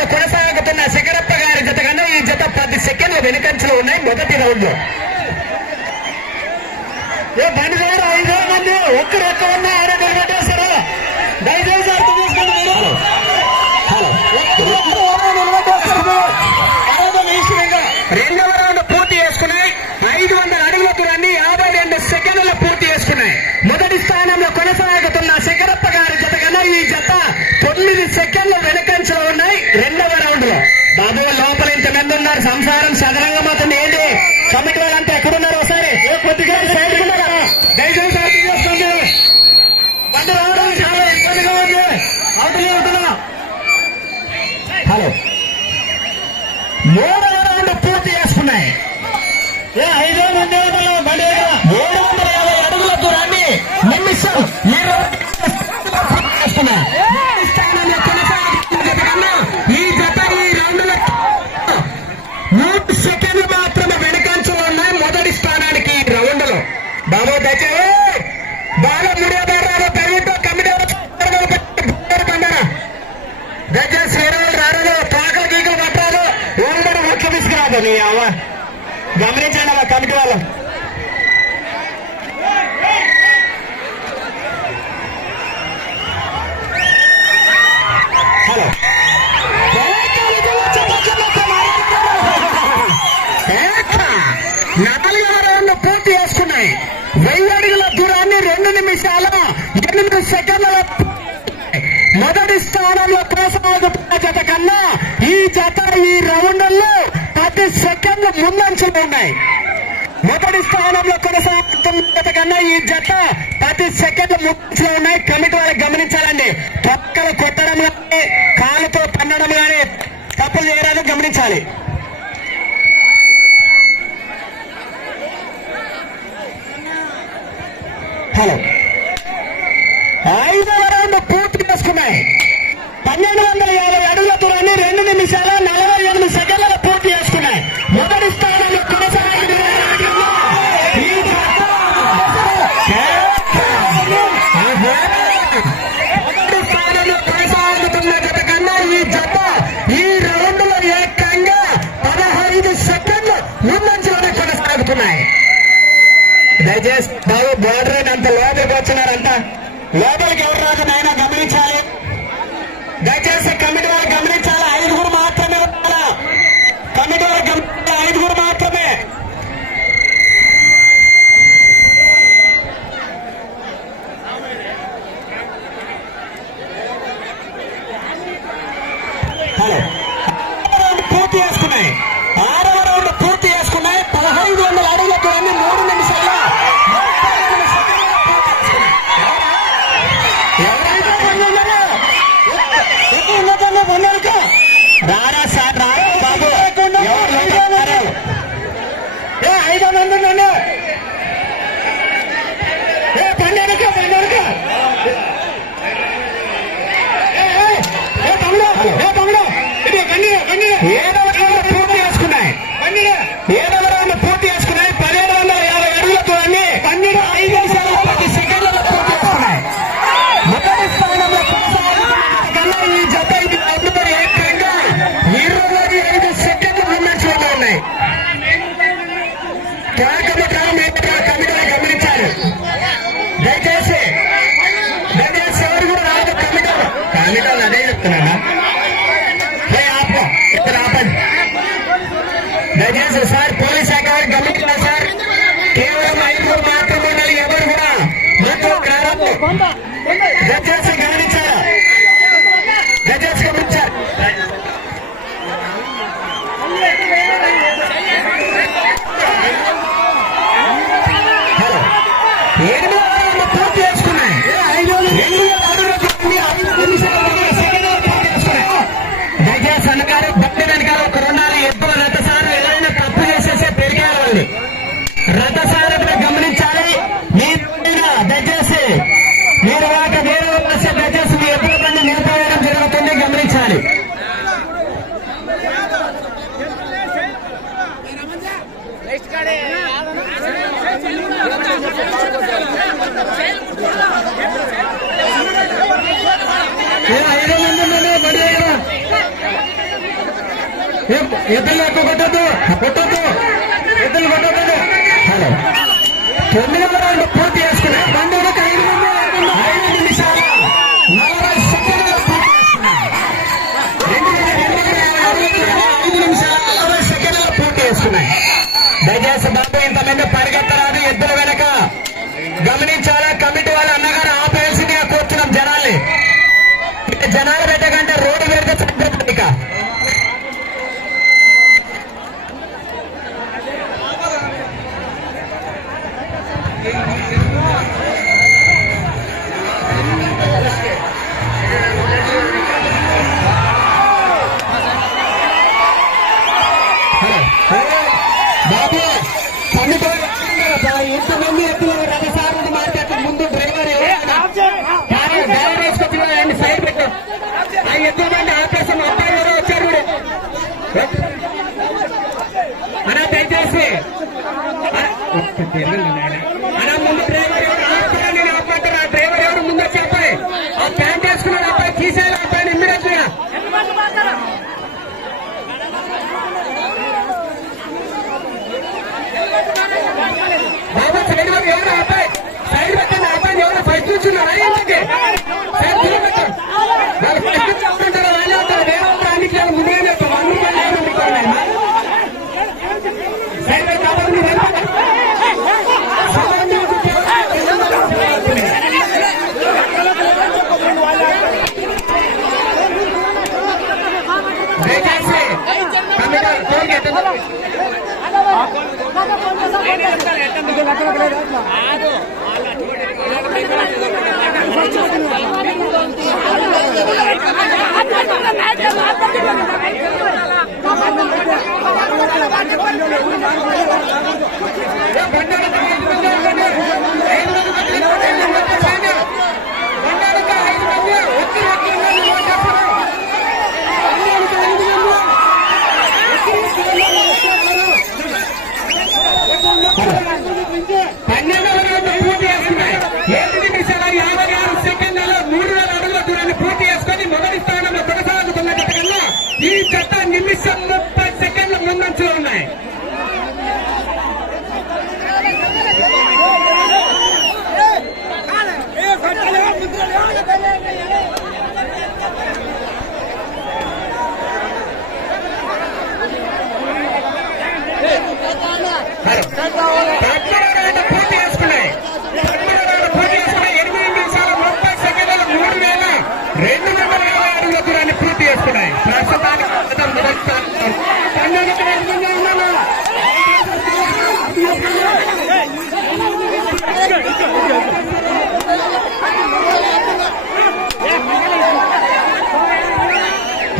స్థానంలో కొనసాగుతున్న శంకరప్ప గారి జత కన్నా ఈ జత 10 సెకండ్ల వెనుకంచలో ఉన్నాయి మొదటి రౌండ్ లో. ఏ బండి గారు 5 మంది ఒక్కరు ఎక్కువ ఉన్నా ఆయన నిలబెట్టేశారు. దయచేసి అర్థం చేసుకోండి మీరు. రెండవ రౌండ్ పూర్తి చేసుకున్నాయి. 500 అడుగుల దూరాన్ని 52 సెకండ్ల పూర్తి చేసుకున్నాయి. మొదటి స్థానంలో కొనసాగుతున్న శంకరప్ప గారి జత కన్నా ఈ జత 9 సెకండ్ల వెనకంచలో ఉన్నాయి రెండవ రౌండ్ లో. బాబు లోపల ఇంతమంది ఉన్నారు, సంసారం సదరంగా మాత్రం ఏంటి కమిటీ వాళ్ళంతా ఎక్కడున్నారు ఒకసారి కొద్దిగా సైడ్ ఉన్నారా? దయచేసి అర్థం చేసుకోండి. బండి రావడం చాలా ఇబ్బందిగా ఉంది. అవుతున్నా అవుతున్నా. హలో, మూడవ రౌండ్ పూర్తి చేసుకున్నాయి. 500 బండి 750 అడుగుల దూరాన్ని నిమిషం 20 చేసుకున్నాయి. స్థానంలో కొనసాగుతున్న కన్నా ఈ జత ఈ రౌండ్ లో 3 సెకండ్లు మాత్రమే వెనుకంచలో ఉన్నాయి మొదటి స్థానానికి ఈ రౌండ్ లో. బాబు దయచేసి బాగా ముడియబారాలు దయతో కమిటీ పండారా దయచేసి శ్రీరాములు రారాలు పాకలు గీకలు పట్టాలు అందరూ ఒక్క తీసుకురాదు. నీ అవ్వ గమనించండి అలా కమిటీ వాళ్ళు. హలో, నాలుగవ రౌండ్ పూర్తి చేసుకున్నాయి. 1000 అడుగుల దూరాన్ని 2 నిమిషాల 8 సెకండ్ల మొదటి స్థానంలో కొనసాగుతున్న జత కన్నా ఈ జత ఈ రౌండ్లో 10 సెకండ్లు ముందంచులు ఉన్నాయి. మొదటి స్థానంలో కొనసాగుతున్న జత కన్నా ఈ జత 10 సెకండ్లు ముందంచులు ఉన్నాయి. కమిటీ వాళ్ళకి గమనించాలండి. పక్కలు కొట్టడం కానీ కాలుతో పన్నడం కానీ తప్పులు చేయడానికి గమనించాలి. హలో, 5వ రౌండ్ పూర్తి చేసుకున్నాయి. 1250 అడుగుల దూరాన్ని 2 నిమిషాల 48 సెకండ్ల పూర్తి చేసుకున్నాయి. మొదటి స్థానంలో కొనసాగుతున్న జత కన్నా ఈ జత ఈ రౌండ్ లో ఏకంగా 15 సెకండ్లు ముందంచులోనే కొనసాగుతున్నాయి. దయచేసి బాబు బోర్డర్ అంత లోపలికి వచ్చినారంట. లోపలికి ఎవరు రాదు నాయన గమనించాలి. దయచేసి కమిటీ వాళ్ళు గమనించాలి. 5 మాత్రమే ఉండాలా. కమిటీ వాళ్ళు గమనించాలి. 5 మాత్రమే. హలో, 6వ రౌండ్ పూర్తి చేసుకున్నాయి. 6వ రౌండ్ పూర్తి చేసుకున్నాయి. 1500 అడుగుల దూరాన్ని 3 నిమిషాల రారా సార్ రారా బాబు 500 పండుగ పూర్తి చేసుకున్నాయి. 7వ రౌండ్ పూర్తి చేసుకున్నాయి. 1750 అడుగుల దూరాన్ని 5 నిమిషాల 10 సెకండ్లలో పూర్తి చేసుకున్నాయి. మొదటి స్థానంలో కన్నా ఈ జత ఇది ఏకంగా 25 సెకండ్లు ముందంచులో ఉన్నాయి. కమిటీ గమనించాలి. దయచేసి ఎవరు కూడా రాదు. కమిటీలు అదే చెప్తున్నానా? దయచేసి సార్ పోలీస్ శాఖ వారికి గమనించాలి సార్. కేవలం 5 మాత్రమే ఉండాలి. ఎవరు కూడా దయచేసి గమనించారా? దయచేసి గమనించారు. హలో, 8వ రౌండ్ పూర్తి చేసుకున్నాయి. 200 అడుగుల దయచేసి అన్నగారు భక్తి వెనకాల ఒక 2 ఎద్దుల రథసారులు ఏదైనా తప్పు చేసేసే పెరిగే వాళ్ళు రథసారథులు గమనించాలి. దయచేసి మీరు వాటి వేరే వస్తే దయచేసి మీ ఎద్దుల బండి నిలిపివేయడం జరుగుతుంది. గమనించాలి. ఎద్దులు ఎక్కువ కొట్టద్దు ఎద్దులు కొట్టద్దు. హలో 9వ రౌండ్ పూర్తి చేసుకున్నాయి. 5 నిమిషాల 40 సెకండ్ల పూర్తి చేసుకున్నాయి. 5 నిమిషాల 40 సెకండ్ల పూర్తి చేసుకున్నాయి. దయచేసి బాబు ఇంతమంది పరిగెత్తరాదు. ఎద్దుల వెనక గమనించాలా. కమిటీ వాళ్ళ అన్నగారు ఆపేసిందిగా కూర్చున్నాం. జనాలు పెట్టకంటే రోడ్డు పెడితే చంపేస్తుంది. ఇక బాబు ఎంతమంది ఎత్తులు రథసారథి మార్కెట్ ముందు డ్రైవర్ వేసుకొచ్చి సైడ్ పెట్టు. ఆ ఎద్దుమంది ఆపేసం. అబ్బాయి ఎవరో వచ్చారు అనా దయచేసి అనా ముందు డ్రైవర్ ఎవరు ఆపుతారా? నేను ఆపమంటారు. ఆ డ్రైవర్ ఎవరు ముందు వచ్చి అబ్బాయి ఆ ప్యాంట్ వేసుకున్నాడు. అబ్బాయి తీసేయాలి. అబ్బాయిని ఇమ్మీడియట్ గా బాబా సైడ్ వరకు ఎవరు అబ్బాయి సైడ్ పెట్టండి. అబ్బాయిని ఎవరు ఫస్ట్ కూర్చున్నారా? ఏంటంటే సైడ్ దూరం పెట్టండి. వాళ్ళు ఫస్ట్ కూర్చుంటారా? వాళ్ళే ఉంటారు. వేరే ఉంటారు. అన్ని కిలో ముందుగా చెప్తాం. 100 రూపాయలు సైడ్ పెట్టి అబ్బాయి దయచేసి నిమిషం 30 సెకండ్ల ముందంచులో ఉన్నాయి. పూర్తి చేసుకున్నాయి. 8 నిమిషాల 30 సెకండ్ల 3227 అడుగుల దూరాన్ని పూర్తి చేసుకున్నాయి. ప్రస్తుతానికి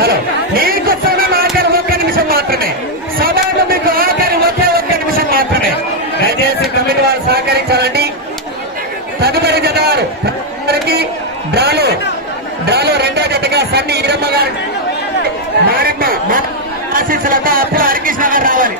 హలో మీకు సమయం ఆఖరి 1 నిమిషం మాత్రమే. సభకు మీకు ఆఖరి 1 నిమిషం మాత్రమే. దయచేసి కమిటీ వారు సహకరించాలండి. తదుపరి జతవారు డ్రాలో 2వ జతగా సన్ని ఈరమ్మ గారు మారమ్మ ఆశీస్సులతో అప్పుడు హరికృష్ణ గారు రావాలి.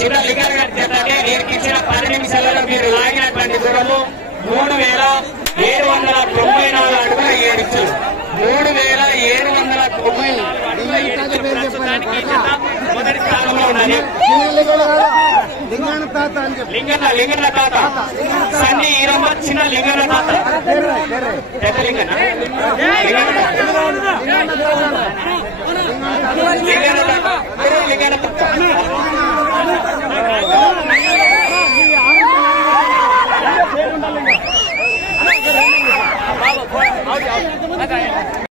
చిన్న లింగర్ గారి చేతనే వీరికి ఇచ్చిన 10 నిమిషాలలో మీరు లాగినటువంటి దూరము 3794 అడుగుల 7 ఇంచులు. 3794 అడుగుల 7 ఇంచులు. మొదటి స్థానంలో ఉన్నది లింగన్న తాత సన్ని ఈరమ్మ చిన్న లింగన్న తాత పెద్ద లింగన్న లింగన్న తాత